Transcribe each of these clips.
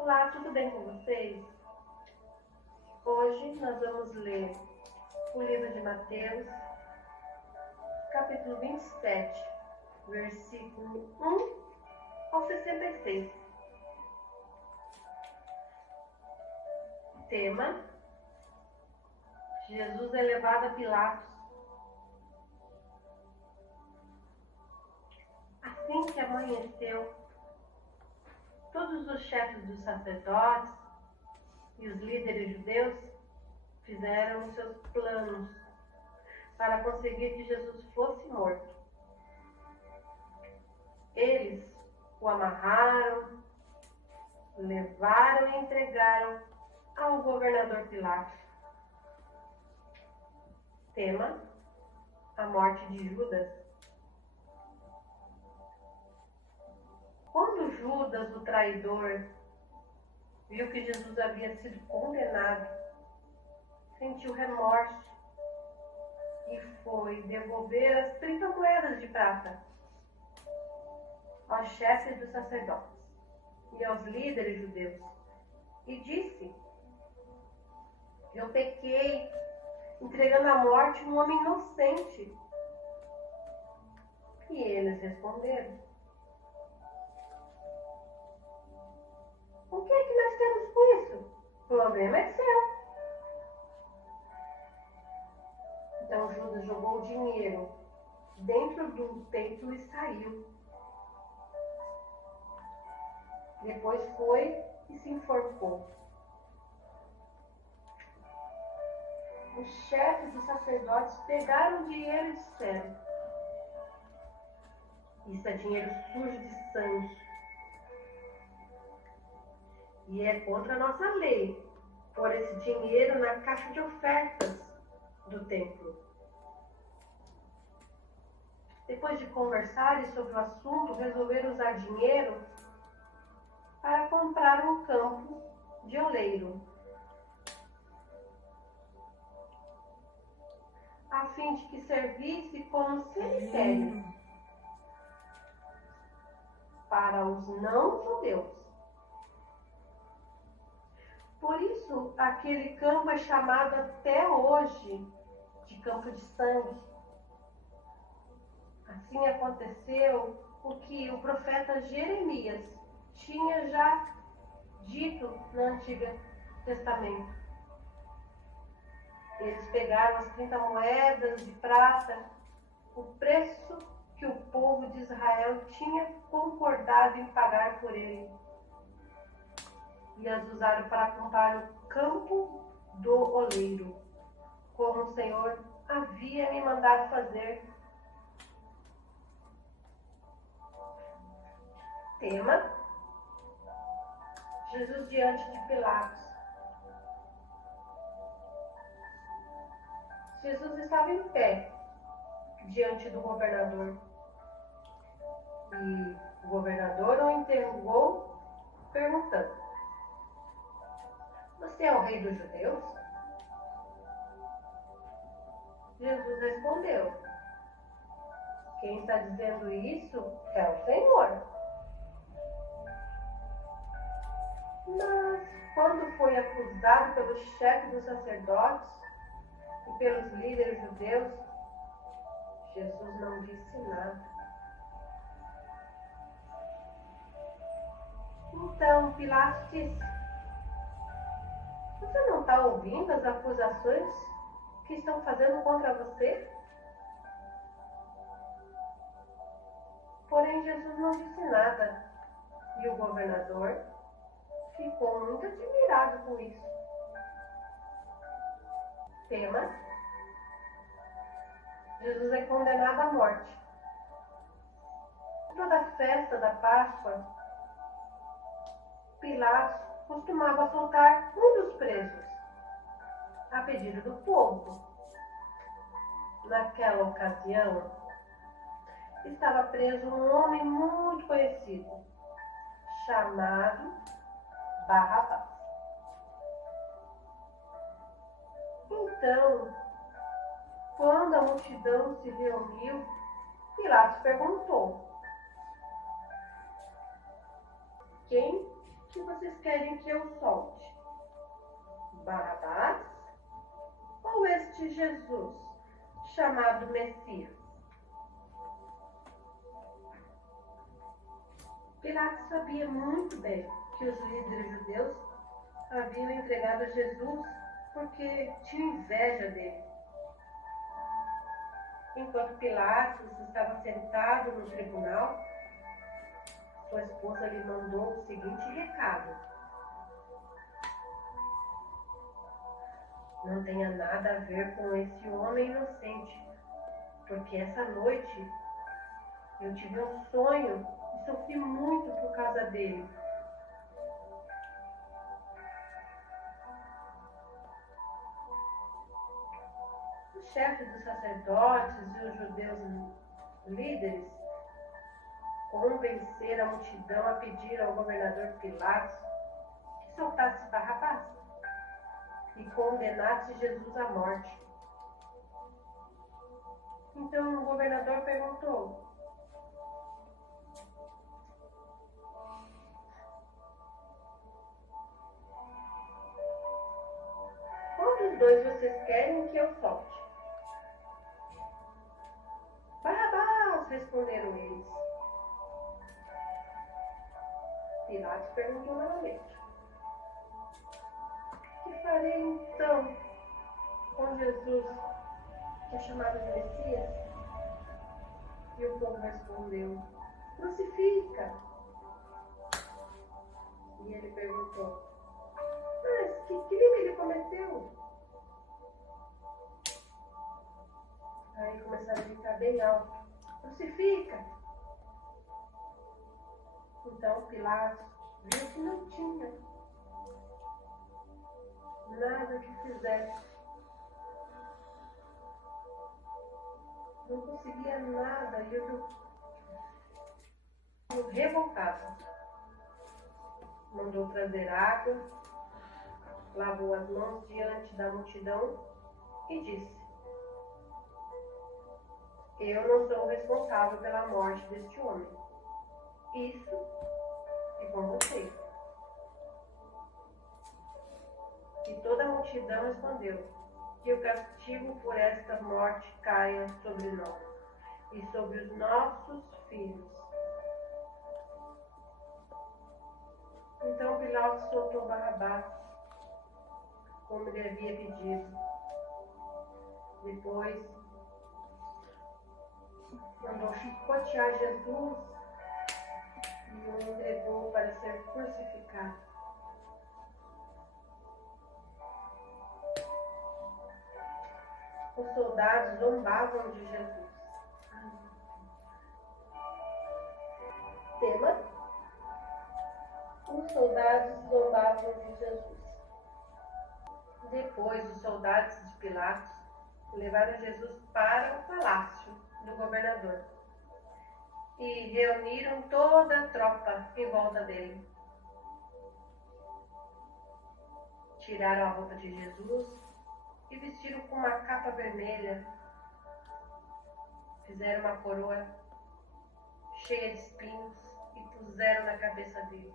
Olá, tudo bem com vocês? Hoje nós vamos ler o livro de Mateus, capítulo 27, versículo 1 ao 66. Tema: Jesus é levado a Pilatos. Assim que amanheceu, todos os chefes dos sacerdotes e os líderes judeus fizeram os seus planos para conseguir que Jesus fosse morto. Eles o amarraram, levaram e entregaram ao governador Pilatos. Tema: a morte de Judas. Quando Judas, o traidor, viu que Jesus havia sido condenado, sentiu remorso e foi devolver as 30 moedas de prata aos chefes dos sacerdotes e aos líderes judeus e disse: eu pequei, entregando à morte um homem inocente. E eles responderam: o que é que nós temos com isso? O problema é seu. Então Judas jogou o dinheiro dentro do templo e saiu. Depois foi e se enforcou. Os chefes dos sacerdotes pegaram o dinheiro e disseram: isso é dinheiro sujo de sangue. E é contra a nossa lei pôr esse dinheiro na caixa de ofertas do templo. Depois de conversarem sobre o assunto, resolveram usar dinheiro para comprar um campo de oleiro, a fim de que servisse como cemitério para os não-judeus. Por isso, aquele campo é chamado até hoje de Campo de Sangue. Assim aconteceu o que o profeta Jeremias tinha já dito no Antigo Testamento. Eles pegaram as 30 moedas de prata, o preço que o povo de Israel tinha concordado em pagar por ele, e as usaram para comprar o campo do oleiro, como o Senhor havia me mandado fazer. Tema: Jesus diante de Pilatos. Jesus estava em pé diante do governador, e o governador o interrogou perguntando: você é o rei dos judeus? Jesus respondeu: quem está dizendo isso é o Senhor. Mas quando foi acusado pelos chefes dos sacerdotes e pelos líderes judeus, Jesus não disse nada. Então Pilatos disse: você não está ouvindo as acusações que estão fazendo contra você? Porém, Jesus não disse nada, e o governador ficou muito admirado com isso. Tema: Jesus é condenado à morte. Toda a festa da Páscoa, Pilatos costumava soltar um dos presos, a pedido do povo. Naquela ocasião, estava preso um homem muito conhecido, chamado Barrabás. Então, quando a multidão se reuniu, Pilatos perguntou: quem que você vocês querem que eu solte? Barrabás ou este Jesus, chamado Messias? Pilatos sabia muito bem que os líderes judeus haviam entregado Jesus porque tinham inveja dele. Enquanto Pilatos estava sentado no tribunal, sua esposa lhe mandou o seguinte recado: não tenha nada a ver com esse homem inocente, porque essa noite eu tive um sonho e sofri muito por causa dele. Os chefes dos sacerdotes e os judeus líderes convenceram a multidão a pedir ao governador Pilatos que soltasse Barrabás e condenasse Jesus à morte. Então o governador perguntou: qual dos dois vocês querem que eu solte? Barrabás, responderam eles. Pilatos perguntou novamente: o que farei então com Jesus, que é chamado de Messias? E o povo respondeu: crucifica. E ele perguntou: mas que crime ele cometeu? Aí começaram a gritar bem alto: crucifica. Então Pilatos viu que não tinha nada que fizesse. Não conseguia nada e eu revoltado. Mandou trazer água, lavou as mãos diante da multidão e disse: eu não sou responsável pela morte deste homem. Isso é com vocês. E toda a multidão respondeu: que o castigo por esta morte caia sobre nós e sobre os nossos filhos. Então Pilatos soltou Barrabás, como ele havia pedido. Depois mandou chicotear Jesus e o entregou para ser crucificado. Os soldados zombavam de Jesus. Tema: os soldados zombavam de Jesus. Depois, os soldados de Pilatos levaram Jesus para o palácio do governador e reuniram toda a tropa em volta dele. Tiraram a roupa de Jesus e vestiram com uma capa vermelha. Fizeram uma coroa cheia de espinhos e puseram na cabeça dele.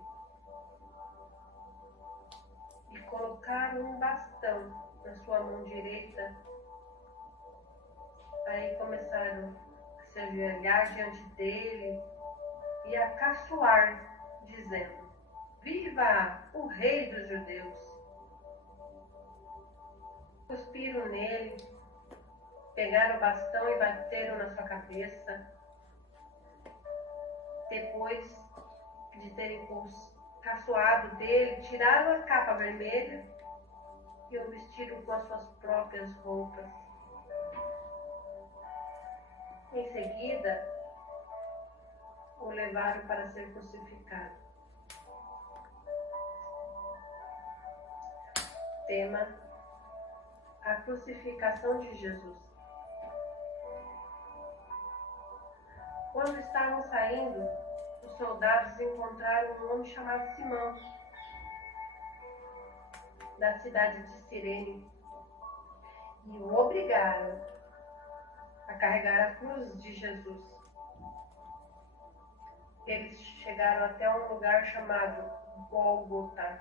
E colocaram um bastão na sua mão direita. Aí começaram a se ajoelhar diante dele e a caçoar, dizendo: viva o rei dos judeus! Cuspiram nele, pegaram o bastão e bateram na sua cabeça. Depois de terem caçoado dele, tiraram a capa vermelha e o vestiram com as suas próprias roupas. Em seguida, o levaram para ser crucificado. Tema: a crucificação de Jesus. Quando estavam saindo, os soldados encontraram um homem chamado Simão, da cidade de Cirene, e o obrigaram a carregar a cruz de Jesus. Eles chegaram até um lugar chamado Gólgota,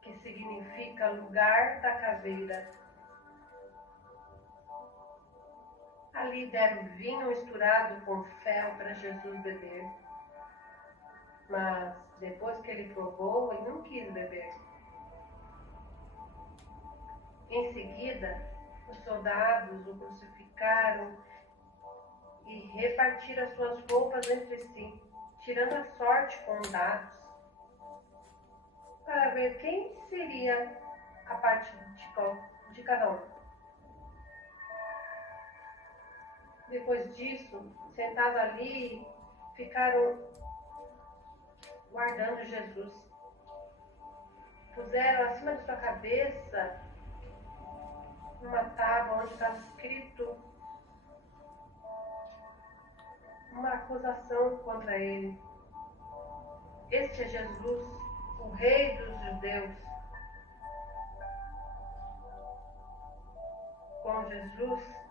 que significa lugar da caveira. Ali deram vinho misturado com fel para Jesus beber. Mas depois que ele provou, ele não quis beber. Em seguida, os soldados o crucificaram e repartiram as suas roupas entre si, tirando a sorte com dados, para ver quem seria a parte de cada um. Depois disso, sentados ali, ficaram guardando Jesus. Puseram acima de sua cabeça uma tábua onde estava escrito uma acusação contra ele. Este é Jesus, o Rei dos Judeus. Com Jesus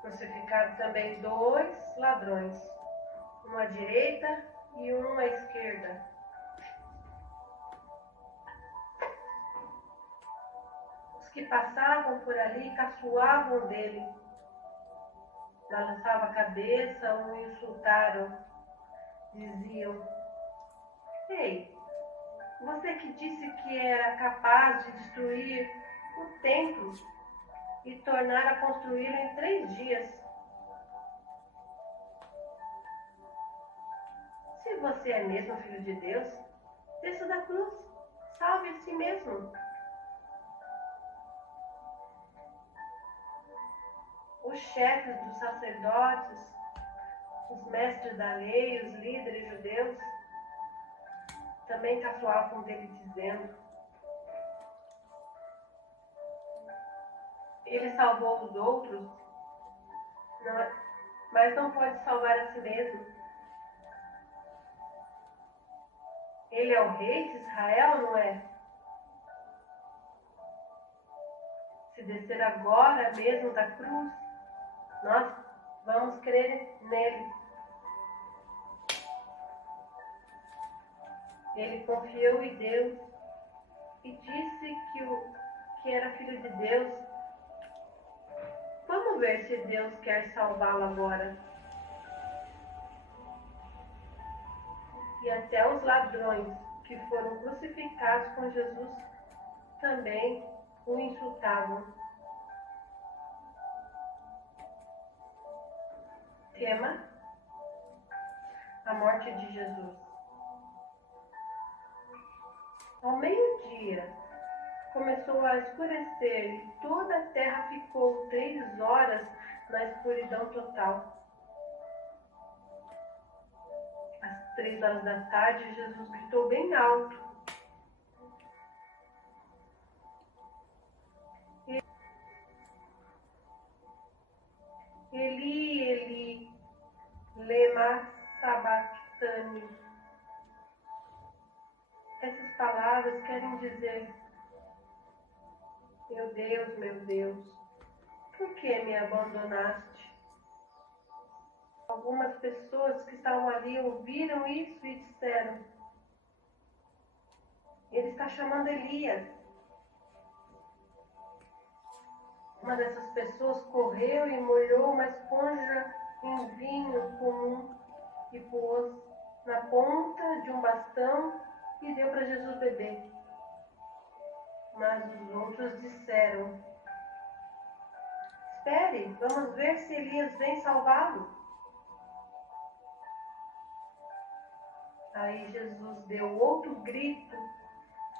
crucificaram também 2 ladrões, um à direita e um à esquerda. Os que passavam por ali caçoavam dele, balançavam a cabeça ou o insultaram. Diziam: Ei, você que disse que era capaz de destruir o templo e tornar a construí-lo em 3 dias. Se você é mesmo filho de Deus, desça da cruz, salve a si mesmo. Os chefes dos sacerdotes, os mestres da lei, os líderes judeus, também caçoavam dele, dizendo: Ele salvou os outros, mas não pode salvar a si mesmo. Ele é o rei de Israel, não é? Se descer agora mesmo da cruz, nós vamos crer nele. Ele confiou em Deus e disse que era filho de Deus. Vamos ver se Deus quer salvá-lo agora. E até os ladrões que foram crucificados com Jesus também o insultavam. Tema: a morte de Jesus. Ao meio-dia, começou a escurecer e toda a terra ficou 3 horas na escuridão total. Às 3 horas da tarde, Jesus gritou bem alto: Eli, Eli, lema sabachthani. Essas palavras querem dizer: meu Deus, por que me abandonaste? Algumas pessoas que estavam ali ouviram isso e disseram: Ele está chamando Elias. Uma dessas pessoas correu e molhou uma esponja em vinho comum e pôs na ponta de um bastão e deu para Jesus beber. Mas os outros disseram: Espere, vamos ver se Elias vem salvá-lo. Aí Jesus deu outro grito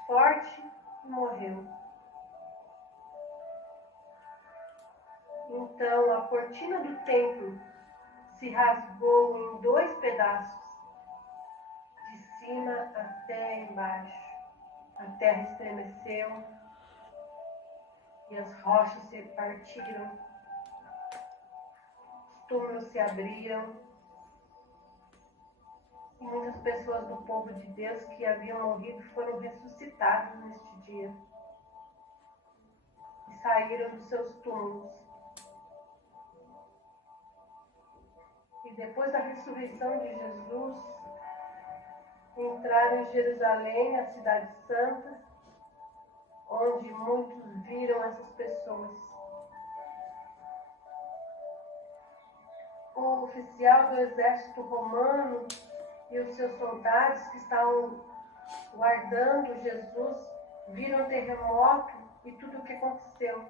forte e morreu. Então a cortina do templo se rasgou em 2 pedaços, de cima até embaixo. A terra estremeceu e as rochas se partiram. Os túmulos se abriram e muitas pessoas do povo de Deus que haviam morrido foram ressuscitadas neste dia e saíram dos seus túmulos. E depois da ressurreição de Jesus, entraram em Jerusalém, a cidade santa, onde muitos viram essas pessoas. O oficial do exército romano e os seus soldados que estavam guardando Jesus viram o terremoto e tudo o que aconteceu.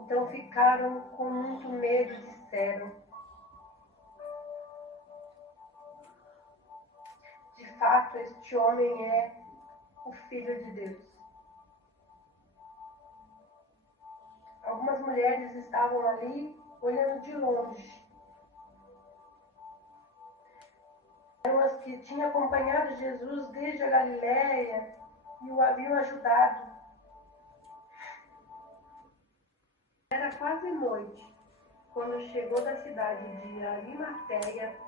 Então ficaram com muito medo e disseram: de fato, este homem é o Filho de Deus. Algumas mulheres estavam ali olhando de longe. Eram as que tinham acompanhado Jesus desde a Galiléia e o haviam ajudado. Era quase noite, quando chegou da cidade de Arimateia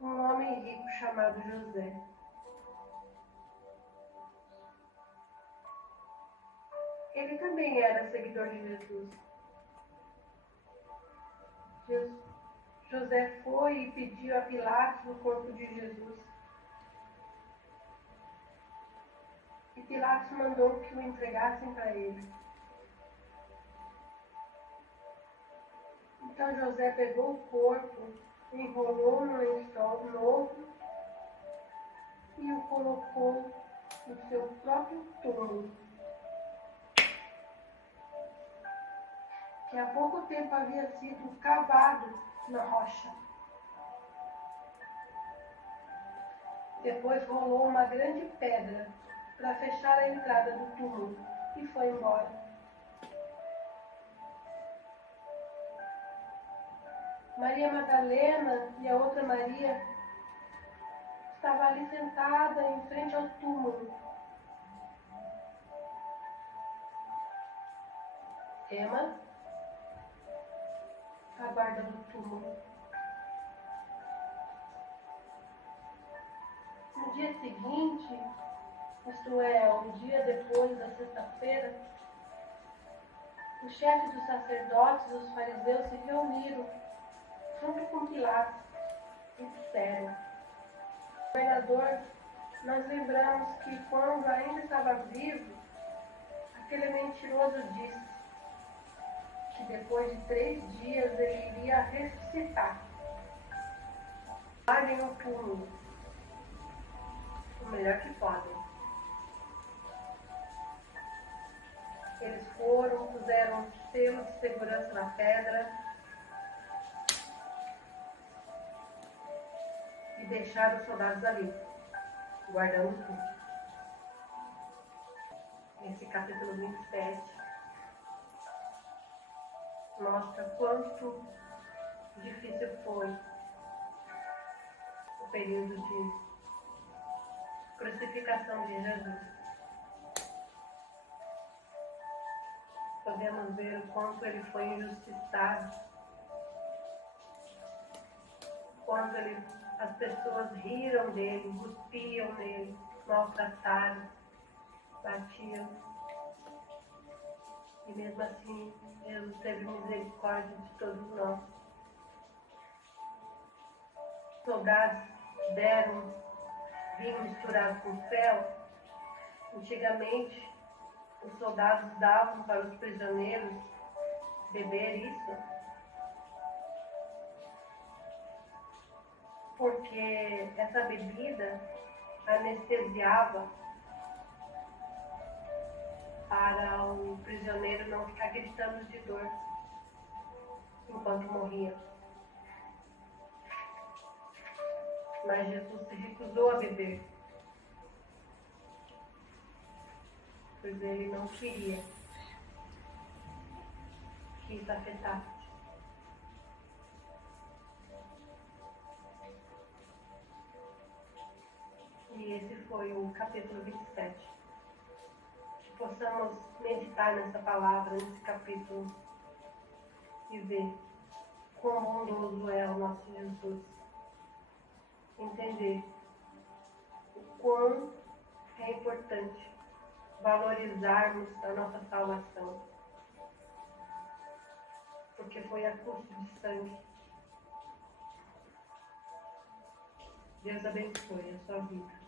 um homem rico chamado José. Ele também era seguidor de Jesus. José foi e pediu a Pilatos o corpo de Jesus. E Pilatos mandou que o entregassem para ele. Então José pegou o corpo, enrolou no lençol novo e o colocou no seu próprio túmulo, que há pouco tempo havia sido cavado na rocha. Depois rolou uma grande pedra para fechar a entrada do túmulo e foi embora. Maria Madalena e a outra Maria estavam ali sentada em frente ao túmulo. Emma, a guarda do túmulo. No dia seguinte, isto é, um dia depois da sexta-feira, os chefes dos sacerdotes e os fariseus se reuniram junto com Pilatos e disseram: governador, nós lembramos que quando ainda estava vivo, aquele mentiroso disse que depois de 3 dias ele iria ressuscitar. Guardem o túmulo o melhor que podem. Eles foram, puseram um selo de segurança na pedra e deixaram os soldados ali, guardando tudo. Esse capítulo 27 mostra quanto difícil foi o período de crucificação de Jesus. Podemos ver o quanto ele foi injustiçado, quanto as pessoas riram dele, cuspiam nele, maltrataram, batiam. E mesmo assim, Jesus teve misericórdia de todos nós. Soldados deram vinho misturado com fel. Antigamente, os soldados davam para os prisioneiros beber isso, porque essa bebida anestesiava para o prisioneiro não ficar gritando de dor enquanto morria. Mas Jesus se recusou a beber, pois ele não queria que isso afetasse. E esse foi o capítulo 27. Que possamos meditar nessa palavra, nesse capítulo, e ver quão bondoso é o nosso Jesus. Entender o quão é importante valorizarmos a nossa salvação. porque foi a custo de sangue. Deus abençoe a sua vida.